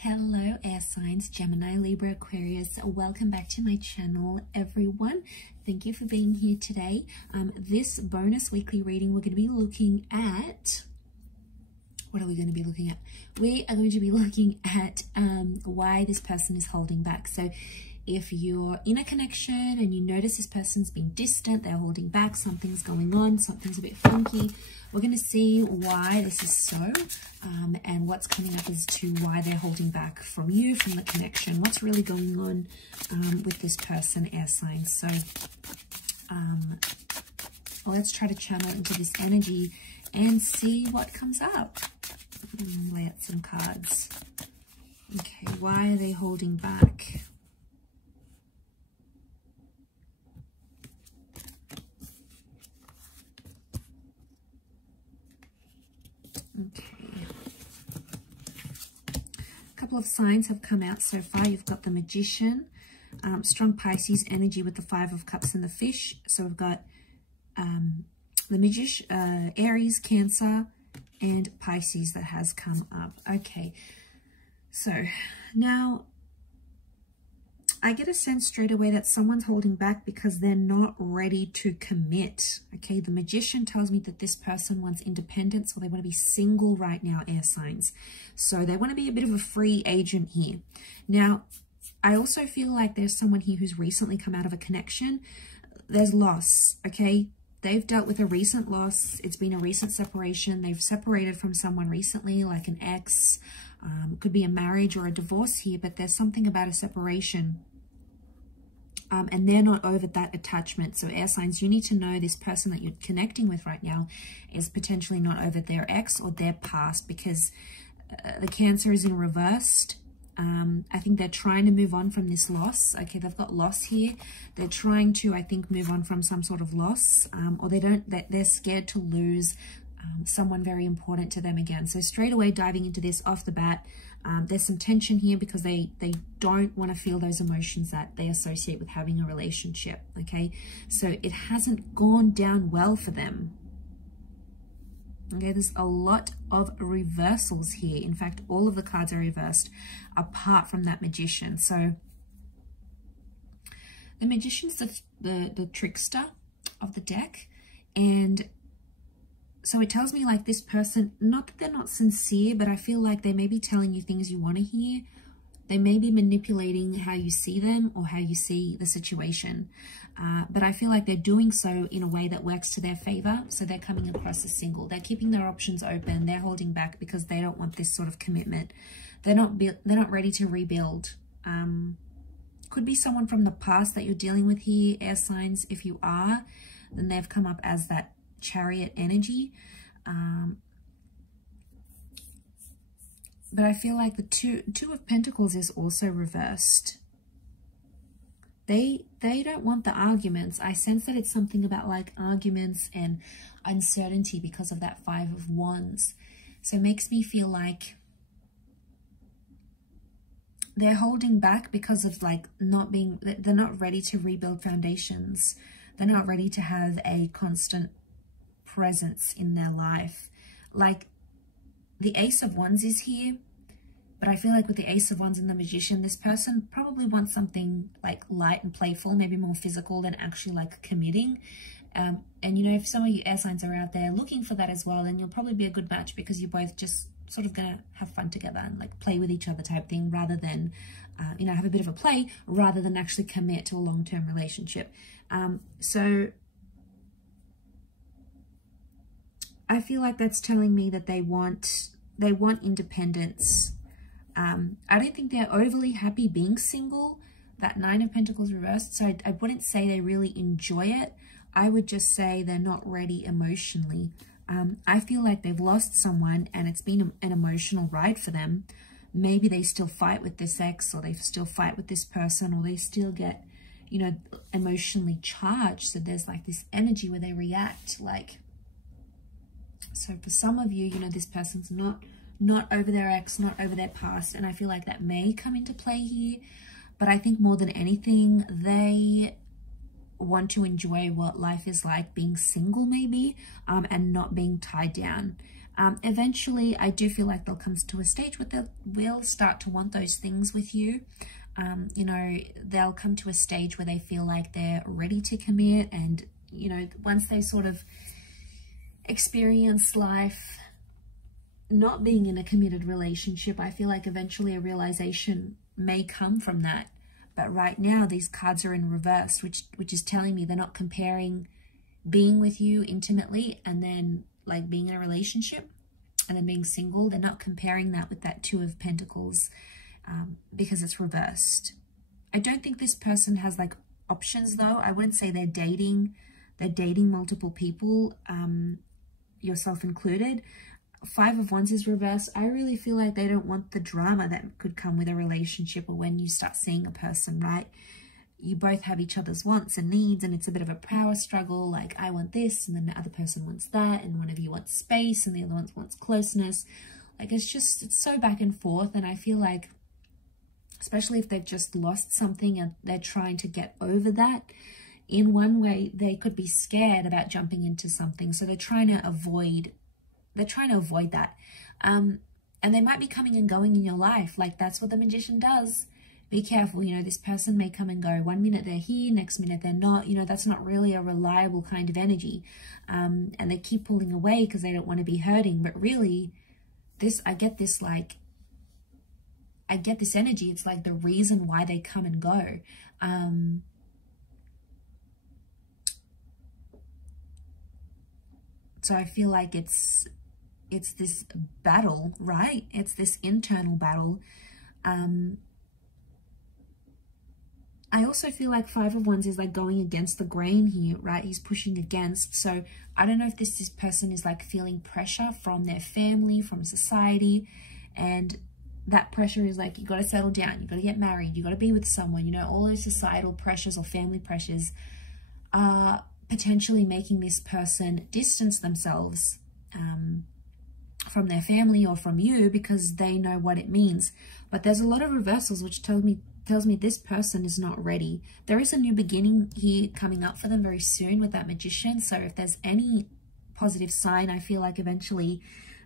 Hello air signs, Gemini, Libra, Aquarius. Welcome back to my channel, everyone. Thank you for being here today. This bonus weekly reading, we're going to be looking at, what are we going to be looking at? We are going to be looking at why this person is holding back. So if you're in a connection and you notice this person's being distant, they're holding back, something's going on, something's a bit funky, we're going to see why this is so and what's coming up as to why they're holding back from you, from the connection, what's really going on with this person, air signs. So let's try to channel into this energy and see what comes up. Lay out some cards. Okay, why are they holding back? Okay, a couple of signs have come out so far. You've got the Magician, strong Pisces energy with the Five of Cups and the Fish. So we've got the Magician, Aries, Cancer, and Pisces that has come up. Okay, so now I get a sense straight away that someone's holding back because they're not ready to commit. Okay, the Magician tells me that this person wants independence, or they want to be single right now, air signs. So they want to be a bit of a free agent here. Now, I also feel like there's someone here who's recently come out of a connection. There's loss, okay? They've dealt with a recent loss. It's been a recent separation. They've separated from someone recently, like an ex. Could be a marriage or a divorce here, but there's something about a separation. And they're not over that attachment. So air signs, you need to know this person that you're connecting with right now is potentially not over their ex or their past, because the Cancer is in reversed. I think they're trying to move on from this loss. Okay, they've got loss here. They're trying to, I think, move on from some sort of loss, or they're scared to lose someone very important to them again. So straight away diving into this off the bat, there's some tension here because they don't want to feel those emotions that they associate with having a relationship. Okay, so it hasn't gone down well for them. Okay, there's a lot of reversals here. In fact, all of the cards are reversed apart from that Magician. So the Magician's the trickster of the deck, and so it tells me like this person, not that they're not sincere, but I feel like they may be telling you things you want to hear. They may be manipulating how you see them or how you see the situation. But I feel like they're doing so in a way that works to their favor. So they're coming across as single. They're keeping their options open. They're holding back because they don't want this sort of commitment. They're not ready to rebuild. Could be someone from the past that you're dealing with here, air signs. If you are, then they've come up as that Chariot energy. But I feel like the two of Pentacles is also reversed. They don't want the arguments. I sense that it's something about like arguments and uncertainty because of that Five of Wands. So it makes me feel like they're holding back because of like they're not ready to rebuild foundations. They're not ready to have a constant presence in their life. Like the Ace of Wands is here, but I feel like with the Ace of Wands and the Magician, this person probably wants something like light and playful, maybe more physical than actually like committing. And you know, if some of you air signs are out there looking for that as well, then you'll probably be a good match because you're both just sort of gonna have fun together and like play with each other type thing, rather than you know, have a bit of a play rather than actually commit to a long-term relationship. So I feel like that's telling me that they want independence. I don't think they're overly happy being single. That Nine of Pentacles reversed. So I wouldn't say they really enjoy it. I would just say they're not ready emotionally. I feel like they've lost someone and it's been an emotional ride for them. Maybe they still fight with this ex, or they still fight with this person, or they still get, you know, emotionally charged. So there's like this energy where they react like. So for some of you, you know, this person's not over their ex, not over their past. And I feel like that may come into play here. But I think more than anything, they want to enjoy what life is like being single maybe, and not being tied down. Eventually, I do feel like they'll come to a stage where they will start to want those things with you. You know, they'll come to a stage where they feel like they're ready to commit, and, you know, once they sort of experience life not being in a committed relationship, I feel like eventually a realization may come from that. But right now, these cards are in reverse, which is telling me they're not comparing being with you intimately and then like being in a relationship and then being single. They're not comparing that with that Two of Pentacles, because it's reversed. I don't think this person has like options though. I wouldn't say they're dating multiple people, yourself included. Five of Wands is reversed. I really feel like they don't want the drama that could come with a relationship, or when you start seeing a person, right? You both have each other's wants and needs, and it's a bit of a power struggle. Like, I want this, and then the other person wants that, and one of you wants space, and the other one wants closeness. Like, it's so back and forth, and I feel like, especially if they've just lost something and they're trying to get over that, in one way, they could be scared about jumping into something. So they're trying to avoid that. And they might be coming and going in your life. Like, that's what the Magician does. Be careful. You know, this person may come and go. One minute they're here, next minute they're not. You know, that's not really a reliable kind of energy. And they keep pulling away because they don't want to be hurting. But really, I get this energy. It's like the reason why they come and go. So I feel like it's this battle, right? It's this internal battle. I also feel like Five of Wands is like going against the grain here, right? He's pushing against. So I don't know if this person is like feeling pressure from their family, from society. And that pressure is like, you got to settle down. You got to get married. You got to be with someone. You know, all those societal pressures or family pressures are potentially making this person distance themselves from their family or from you, because they know what it means. But there's a lot of reversals, which tells me this person is not ready. There is a new beginning here coming up for them very soon with that Magician. So if there's any positive sign, I feel like eventually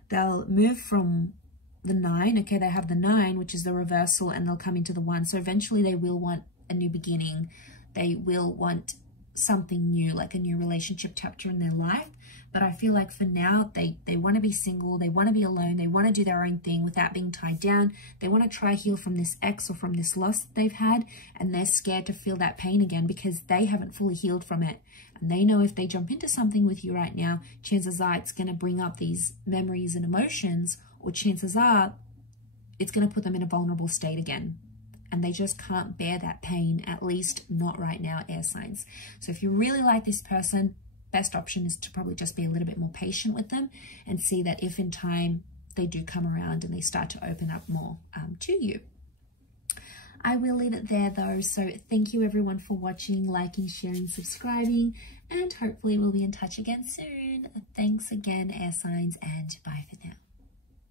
they'll move from the 9. Okay, they have the 9, which is the reversal, and they'll come into the 1. So eventually they will want a new beginning. They will want something new, like a new relationship chapter in their life. But I feel like for now, they want to be single, they want to be alone, they want to do their own thing without being tied down. They want to try heal from this ex or from this loss that they've had, and they're scared to feel that pain again because they haven't fully healed from it. And they know if they jump into something with you right now, chances are it's going to bring up these memories and emotions, or chances are it's going to put them in a vulnerable state again. And they just can't bear that pain, at least not right now, air signs. So if you really like this person, best option is to probably just be a little bit more patient with them and see that if in time they do come around and they start to open up more to you. I will leave it there though. So thank you everyone for watching, liking, sharing, subscribing, and hopefully we'll be in touch again soon. Thanks again, air signs, and bye for now.